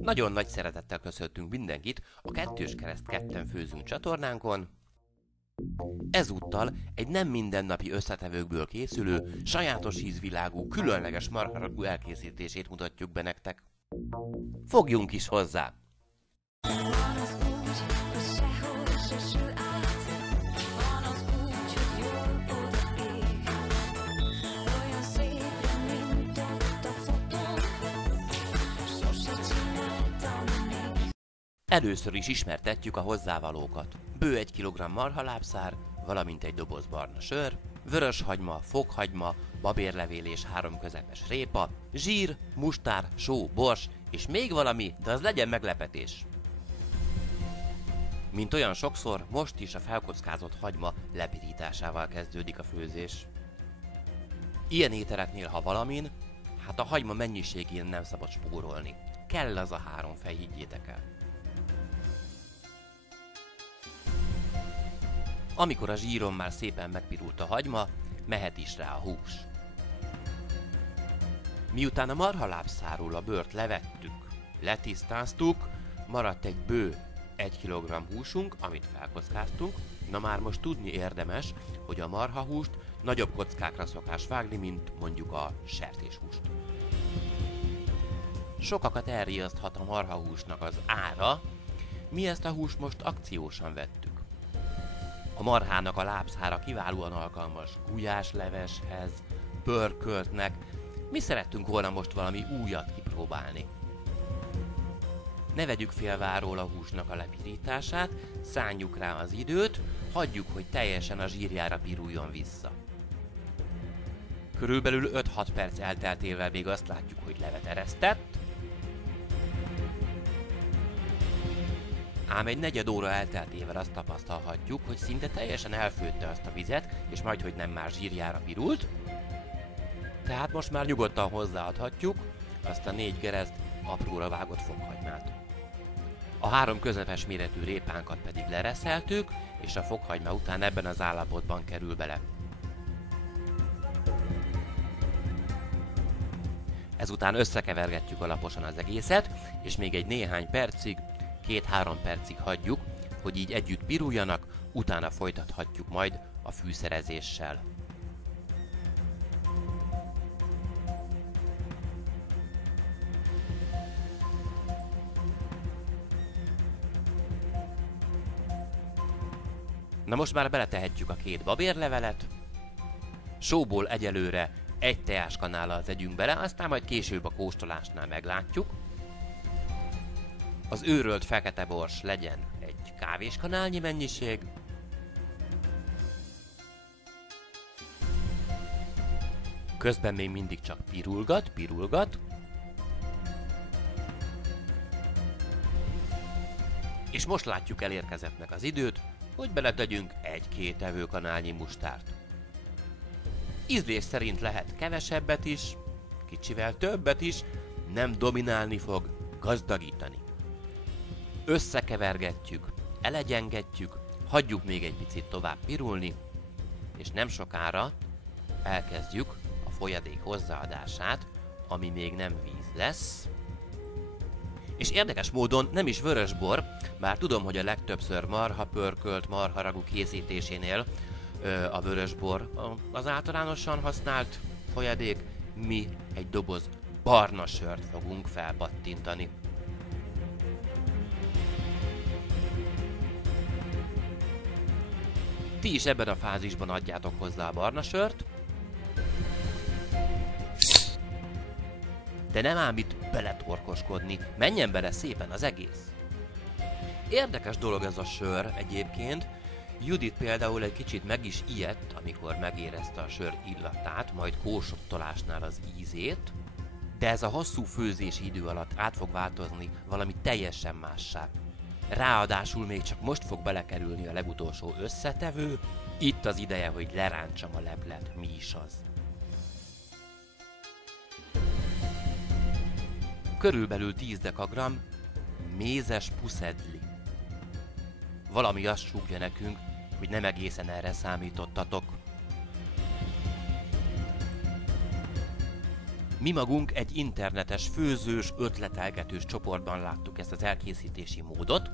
Nagyon nagy szeretettel köszöntünk mindenkit a Kettős Kereszt Ketten Főzünk csatornánkon. Ezúttal egy nem mindennapi összetevőkből készülő, sajátos ízvilágú, különleges marharagú elkészítését mutatjuk be nektek. Fogjunk is hozzá! Először is ismertetjük a hozzávalókat. Bő 1 kg marhalábszár, valamint egy doboz barna sör, vörös hagyma, fokhagyma, babérlevél és 3 közepes répa, zsír, mustár, só, bors, és még valami, de az legyen meglepetés. Mint olyan sokszor, most is a felkockázott hagyma lepirításával kezdődik a főzés. Ilyen ételeknél, ha valamin, hát a hagyma mennyiségén nem szabad spórolni. Kell az a 3 fej, higgyétek el. Amikor a zsíron már szépen megpirult a hagyma, mehet is rá a hús. Miután a marhalábszáról a bőrt levettük, letisztáztuk, maradt egy bő 1 kg húsunk, amit felkockáztunk. Na már most tudni érdemes, hogy a marhahúst nagyobb kockákra szokás vágni, mint mondjuk a sertéshúst. Sokakat elriaszthat a marhahúsnak az ára, mi ezt a húst most akciósan vettük. A marhának a lábszára kiválóan alkalmas gulyásleveshez, pörköltnek. Mi szerettünk volna most valami újat kipróbálni. Ne vegyük félváról a húsnak a lepirítását, szánjuk rá az időt, hagyjuk, hogy teljesen a zsírjára piruljon vissza. Körülbelül 5-6 perc elteltével még azt látjuk, hogy levet eresztett, ám egy negyed óra elteltével azt tapasztalhatjuk, hogy szinte teljesen elfőtte azt a vizet, és majdhogy nem már zsírjára pirult. Tehát most már nyugodtan hozzáadhatjuk azt a 4 gereszt apróra vágott fokhagymát. A 3 közepes méretű répánkat pedig lereszeltük, és a fokhagyma után ebben az állapotban kerül bele. Ezután összekevergetjük alaposan az egészet, és még egy néhány percig, 2-3 percig hagyjuk, hogy így együtt piruljanak, utána folytathatjuk majd a fűszerezéssel. Na most már beletehetjük a 2 babérlevelet, sóból egyelőre 1 teáskanállal tegyünk bele, aztán majd később a kóstolásnál meglátjuk. Az őrölt fekete bors legyen egy kávéskanálnyi mennyiség. Közben még mindig csak pirulgat. És most látjuk, elérkezettnek az időt, hogy beletegyünk 1-2 evőkanálnyi mustárt. Ízlés szerint lehet kevesebbet is, kicsivel többet is, nem dominálni fog, gazdagítani. Összekevergetjük, elegyengetjük, hagyjuk még egy picit tovább pirulni, és nem sokára elkezdjük a folyadék hozzáadását, ami még nem víz lesz. És érdekes módon nem is vörösbor, bár tudom, hogy a legtöbbször marhapörkölt, marharagú készítésénél a vörösbor az általánosan használt folyadék, mi egy doboz barna sört fogunk felpattintani. Ti is ebben a fázisban adjátok hozzá a barna sört, de nem ám itt beletorkoskodni, menjen bele szépen az egész. Érdekes dolog ez a sör egyébként. Judit például egy kicsit meg is ijedt, amikor megérezte a sör illatát, majd kóstottolásnál az ízét, de ez a hosszú főzési idő alatt át fog változni valami teljesen mássá. Ráadásul még csak most fog belekerülni a legutolsó összetevő, itt az ideje, hogy lerántsam a leplet, mi is az. Körülbelül 10 dekagram mézes puszedli. Valami azt súgja nekünk, hogy nem egészen erre számítottatok. Mi magunk egy internetes főzős, ötletelgetős csoportban láttuk ezt az elkészítési módot,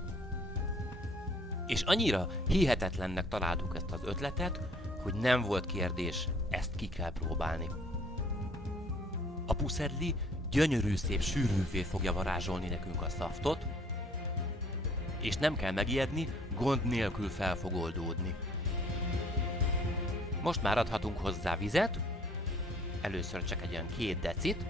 és annyira hihetetlennek találtuk ezt az ötletet, hogy nem volt kérdés, ezt ki kell próbálni. A puszedli gyönyörű szép sűrűvé fogja varázsolni nekünk a szaftot, és nem kell megijedni, gond nélkül fel fog oldódni. Most már adhatunk hozzá vizet, először csak egy olyan 2 decit,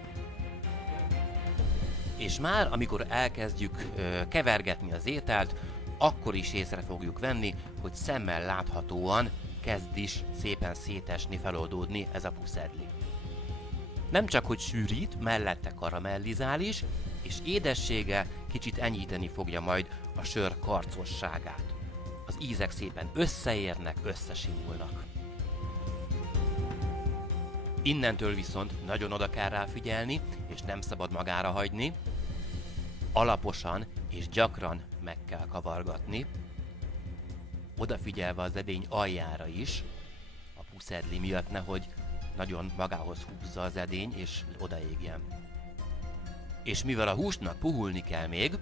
és már amikor elkezdjük kevergetni az ételt, akkor is észre fogjuk venni, hogy szemmel láthatóan kezd is szépen szétesni, feloldódni ez a puszedli. Nem csak hogy sűrít, mellette karamellizál is, és édessége kicsit enyhíteni fogja majd a sör karcosságát. Az ízek szépen összeérnek, összesimulnak. Innentől viszont nagyon oda kell rá figyelni, és nem szabad magára hagyni. Alaposan és gyakran meg kell kavargatni, odafigyelve az edény aljára is, a puszedli miatt nehogy nagyon magához húzza az edény és odaégjen. És mivel a húsnak puhulni kell még...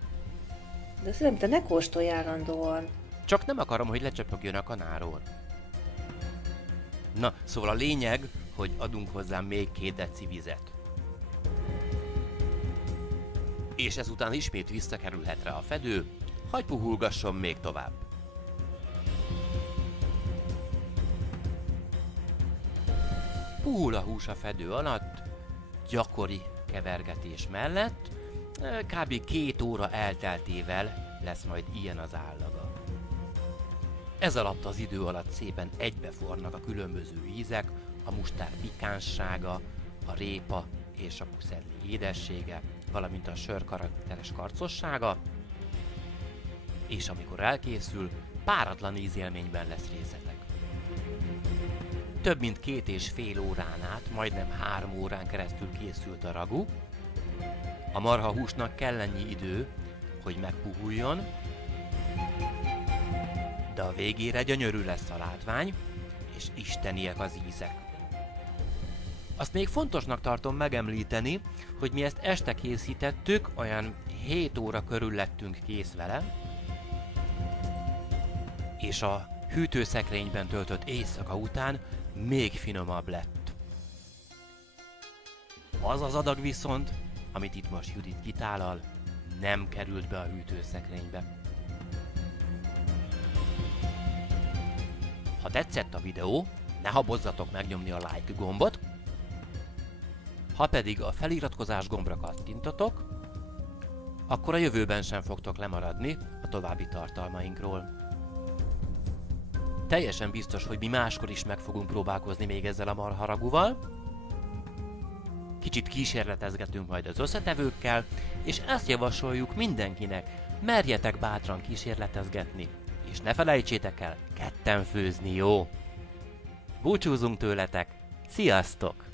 De szerintem ne kóstolj állandóan. Csak nem akarom, hogy lecsöpögjön a kanáról. Na, szóval a lényeg, hogy adunk hozzá még 2 deci vizet. És ezután ismét visszakerülhet rá a fedő, hagy puhulgasson még tovább. Puhul a hús a fedő alatt, gyakori kevergetés mellett, kb. 2 óra elteltével lesz majd ilyen az állaga. Ez alatt az idő alatt szépen egybefornak a különböző ízek, a mustár pikánssága, a répa és a puszedli édessége, valamint a sör karakteres karcossága, és amikor elkészül, páratlan ízélményben lesz részletek. Több mint 2,5 órán át, majdnem 3 órán keresztül készült a ragu. A marhahúsnak kell ennyi idő, hogy megpuhuljon, de a végére gyönyörű lesz a látvány, és isteniek az ízek. Azt még fontosnak tartom megemlíteni, hogy mi ezt este készítettük, olyan 7 óra körül lettünk kész vele, és a hűtőszekrényben töltött éjszaka után még finomabb lett. Az az adag viszont, amit itt most Judit kitálal, nem került be a hűtőszekrénybe. Ha tetszett a videó, ne habozzatok megnyomni a like gombot, ha pedig a feliratkozás gombra kattintotok, akkor a jövőben sem fogtok lemaradni a további tartalmainkról. Teljesen biztos, hogy mi máskor is meg fogunk próbálkozni még ezzel a marharaguval. Kicsit kísérletezgetünk majd az összetevőkkel, és ezt javasoljuk mindenkinek, merjetek bátran kísérletezgetni, és ne felejtsétek el ketten főzni, jó? Búcsúzunk tőletek, sziasztok!